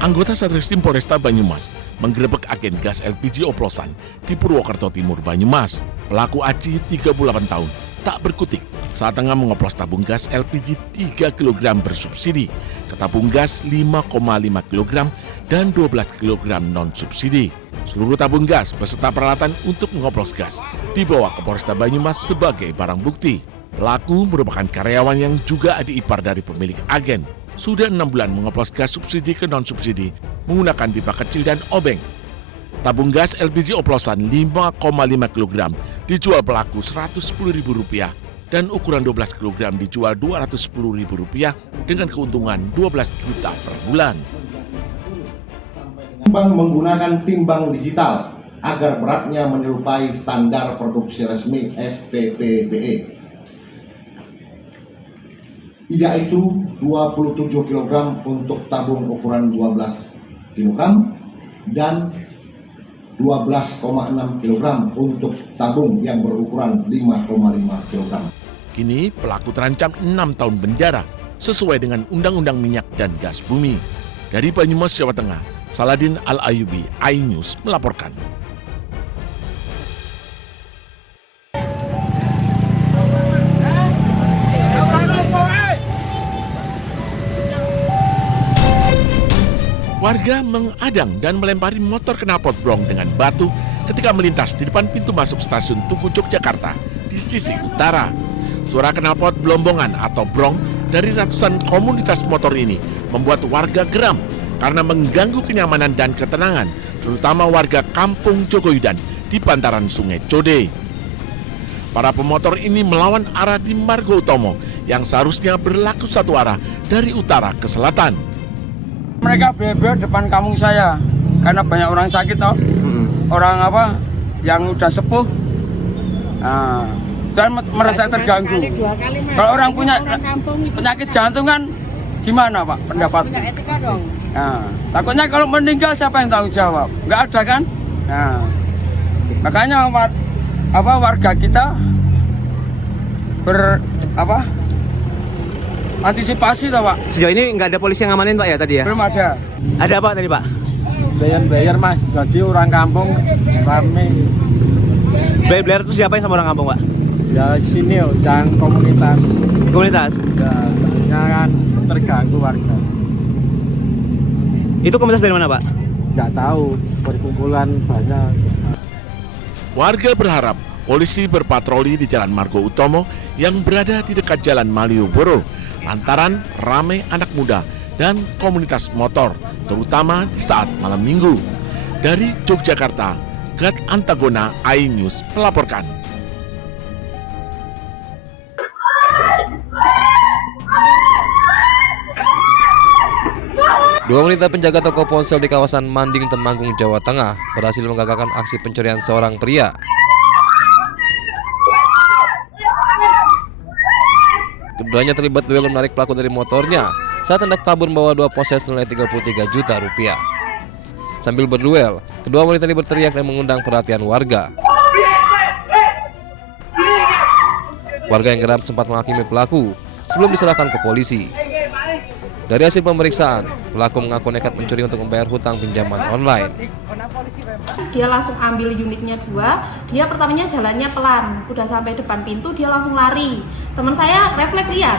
Anggota Satreskrim Polresta Banyumas menggerebek agen gas LPG oplosan di Purwokerto Timur, Banyumas. Pelaku Aci 38 tahun tak berkutik saat tengah mengoplos tabung gas LPG 3 kg bersubsidi ke tabung gas 5,5 kg dan 12 kg non-subsidi. Seluruh tabung gas beserta peralatan untuk mengoplos gas dibawa ke Polresta Banyumas sebagai barang bukti. Pelaku merupakan karyawan yang juga adik ipar dari pemilik agen. Sudah 6 bulan mengoplos gas subsidi ke non-subsidi menggunakan pipa kecil dan obeng. Tabung gas LPG oplosan 5,5 kg dijual pelaku Rp110.000 dan ukuran 12 kg dijual Rp210.000 dengan keuntungan 12 juta per bulan. Timbang menggunakan timbang digital agar beratnya menyerupai standar produksi resmi SPPBE, yaitu 27 kg untuk tabung ukuran 12 kg dan 12,6 kg untuk tabung yang berukuran 5,5 kg. Kini pelaku terancam 6 tahun penjara sesuai dengan Undang-Undang Minyak dan Gas Bumi. Dari Banyumas, Jawa Tengah, Saladin Al-Ayubi, iNews melaporkan. Warga mengadang dan melempari motor knalpot brong dengan batu ketika melintas di depan pintu masuk stasiun Tugu Yogyakarta di sisi utara. Suara knalpot belombongan atau brong dari ratusan komunitas motor ini membuat warga geram karena mengganggu kenyamanan dan ketenangan, terutama warga Kampung Jogoyudan di bantaran Sungai Code. Para pemotor ini melawan arah di Margo Utomo yang seharusnya berlaku satu arah dari utara ke selatan. Mereka beber depan kampung saya karena banyak orang sakit toh. Orang yang udah sepuh dan merasa terganggu. Kalau orang punya penyakit jantung kan gimana Pak pendapat? Takutnya kalau meninggal siapa yang tanggung jawab? Nggak ada kan? Makanya warga kita antisipasi toh Pak. Sejauh ini nggak ada polisi yang ngamanin Pak ya tadi ya? Belum ada. Ada apa tadi Pak? Bayar Mas, jadi orang kampung rame. Bayar itu siapa yang sama orang kampung Pak? Ya sini yang komunitas. Komunitas? Ya kan terganggu warga. Itu komunitas dari mana Pak? Nggak tahu, perkumpulan banyak. Warga berharap polisi berpatroli di Jalan Margo Utomo yang berada di dekat Jalan Malioboro lantaran ramai anak muda dan komunitas motor, terutama di saat malam minggu. Dari Yogyakarta, Gat Antagona, iNews melaporkan. Dua wanita penjaga toko ponsel di kawasan Manding, Temanggung, Jawa Tengah berhasil menggagalkan aksi pencurian seorang pria. Keduanya terlibat duel menarik pelaku dari motornya saat hendak kabur membawa dua ponsel senilai Rp33 juta. Sambil berduel, kedua wanita ini berteriak dan mengundang perhatian warga. Warga yang geram sempat menghakimi pelaku sebelum diserahkan ke polisi. Dari hasil pemeriksaan, pelaku mengaku nekat mencuri untuk membayar hutang pinjaman online. Dia langsung ambil unitnya 2, dia pertamanya jalannya pelan, udah sampai depan pintu dia langsung lari. Teman saya refleks lihat,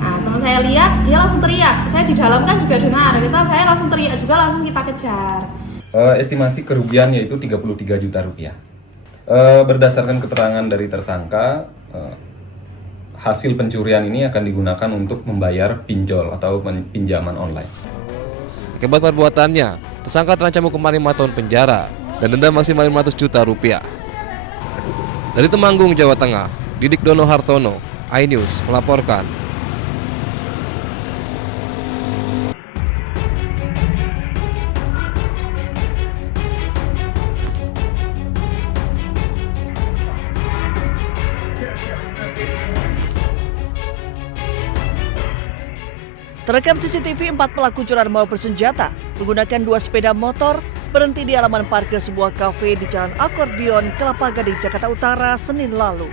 teman saya lihat dia langsung teriak, saya di dalam kan juga dengar, saya langsung teriak juga, langsung kita kejar. Estimasi kerugian yaitu Rp33 juta. Berdasarkan keterangan dari tersangka, hasil pencurian ini akan digunakan untuk membayar pinjol atau pinjaman online. Akibat perbuatannya, tersangka terancam hukuman 5 tahun penjara dan denda maksimal Rp500 juta. Dari Temanggung, Jawa Tengah, Didik Dono Hartono, iNews melaporkan. Terekam CCTV 4 pelaku curanmor bersenjata menggunakan 2 sepeda motor berhenti di halaman parkir sebuah kafe di Jalan Akordion, Kelapa Gading, Jakarta Utara, Senin lalu.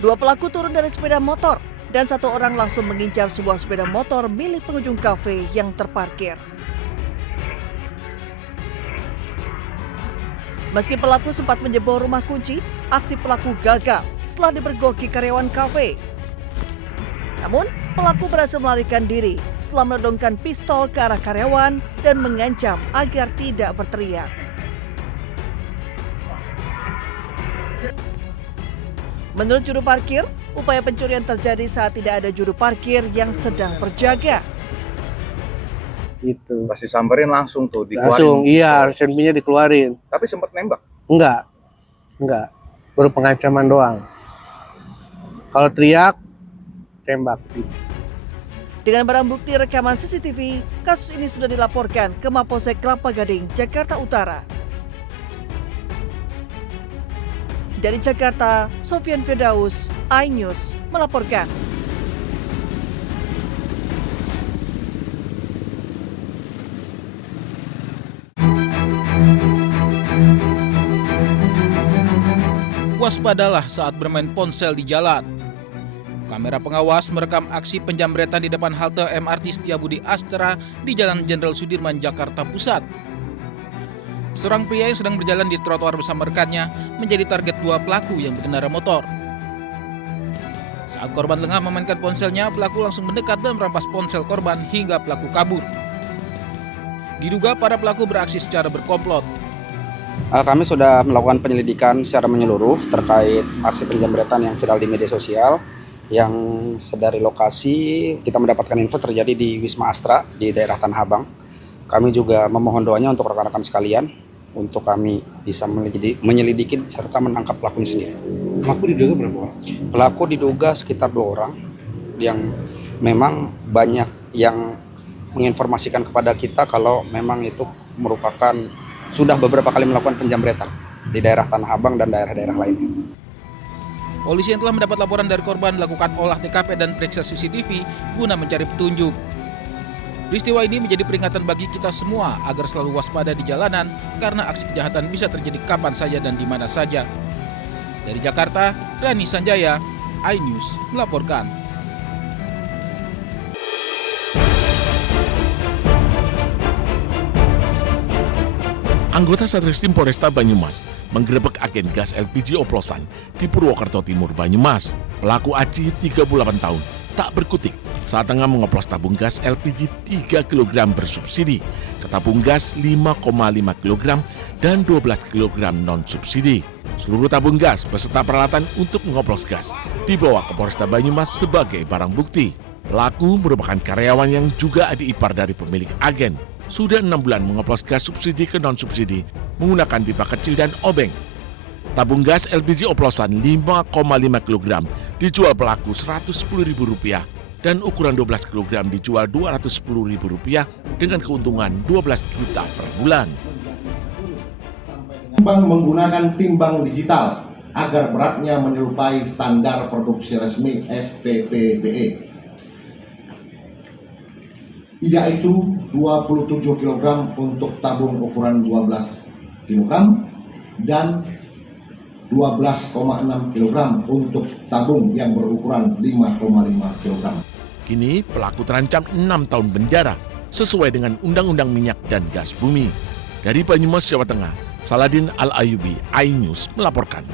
2 pelaku turun dari sepeda motor dan satu orang langsung mengincar sebuah sepeda motor milik pengunjung kafe yang terparkir. Meski pelaku sempat menjebol rumah kunci, aksi pelaku gagal setelah dipergoki karyawan kafe. Namun, pelaku berhasil melarikan diri setelah menodongkan pistol ke arah karyawan dan mengancam agar tidak berteriak. Menurut juru parkir, upaya pencurian terjadi saat tidak ada juru parkir yang sedang berjaga. Gitu. Pas disamperin langsung tuh dikeluarin. Langsung, iya, senpinya dikeluarin. Tapi sempat nembak. Enggak. Baru pengancaman doang. Kalau teriak, tembak. Dengan barang bukti rekaman CCTV, kasus ini sudah dilaporkan ke Mapolsek Kelapa Gading, Jakarta Utara. Dari Jakarta, Sofyan Firdaus, iNews melaporkan. Waspadalah saat bermain ponsel di jalan. Kamera pengawas merekam aksi penjamretan di depan halte MRT Setiabudi Astra di Jalan Jenderal Sudirman, Jakarta Pusat. Seorang pria yang sedang berjalan di trotoar bersama rekannya menjadi target dua pelaku yang berkendara motor. Saat korban lengah memainkan ponselnya, pelaku langsung mendekat dan merampas ponsel korban hingga pelaku kabur. Diduga para pelaku beraksi secara berkomplot. Kami sudah melakukan penyelidikan secara menyeluruh terkait aksi penjamretan yang viral di media sosial. Yang sedari lokasi kita mendapatkan info terjadi di Wisma Astra di daerah Tanah Abang. Kami juga memohon doanya untuk rekan-rekan sekalian untuk kami bisa menyelidiki serta menangkap pelakunya sendiri. Pelaku diduga berapa orang? Pelaku diduga sekitar 2 orang yang memang banyak yang menginformasikan kepada kita kalau memang itu merupakan sudah beberapa kali melakukan penjamretan di daerah Tanah Abang dan daerah-daerah lainnya. Polisi yang telah mendapat laporan dari korban melakukan olah TKP dan periksa CCTV guna mencari petunjuk. Peristiwa ini menjadi peringatan bagi kita semua agar selalu waspada di jalanan karena aksi kejahatan bisa terjadi kapan saja dan di mana saja. Dari Jakarta, Rani Sanjaya, iNews melaporkan. Anggota Satreskrim Polresta Banyumas menggerebek agen gas LPG oplosan di Purwokerto Timur, Banyumas. Pelaku Aci 38 tahun tak berkutik saat tengah mengoplos tabung gas LPG 3 kg bersubsidi ke tabung gas 5,5 kg dan 12 kg non-subsidi. Seluruh tabung gas beserta peralatan untuk mengoplos gas dibawa ke Polresta Banyumas sebagai barang bukti. Pelaku merupakan karyawan yang juga adik ipar dari pemilik agen. Sudah 6 bulan mengoplos gas subsidi ke non-subsidi menggunakan pipa kecil dan obeng. Tabung gas LPG oplosan 5,5 kg dijual pelaku Rp110.000 dan ukuran 12 kg dijual Rp210.000 dengan keuntungan 12 juta per bulan. Bank menggunakan timbang digital agar beratnya menyerupai standar produksi resmi SPPBE, yaitu 27 kg untuk tabung ukuran 12 kg dan 12,6 kg untuk tabung yang berukuran 5,5 kg. Kini pelaku terancam 6 tahun penjara sesuai dengan Undang-Undang Minyak dan Gas Bumi. Dari Banyumas, Jawa Tengah, Saladin Al-Ayubi, iNews melaporkan.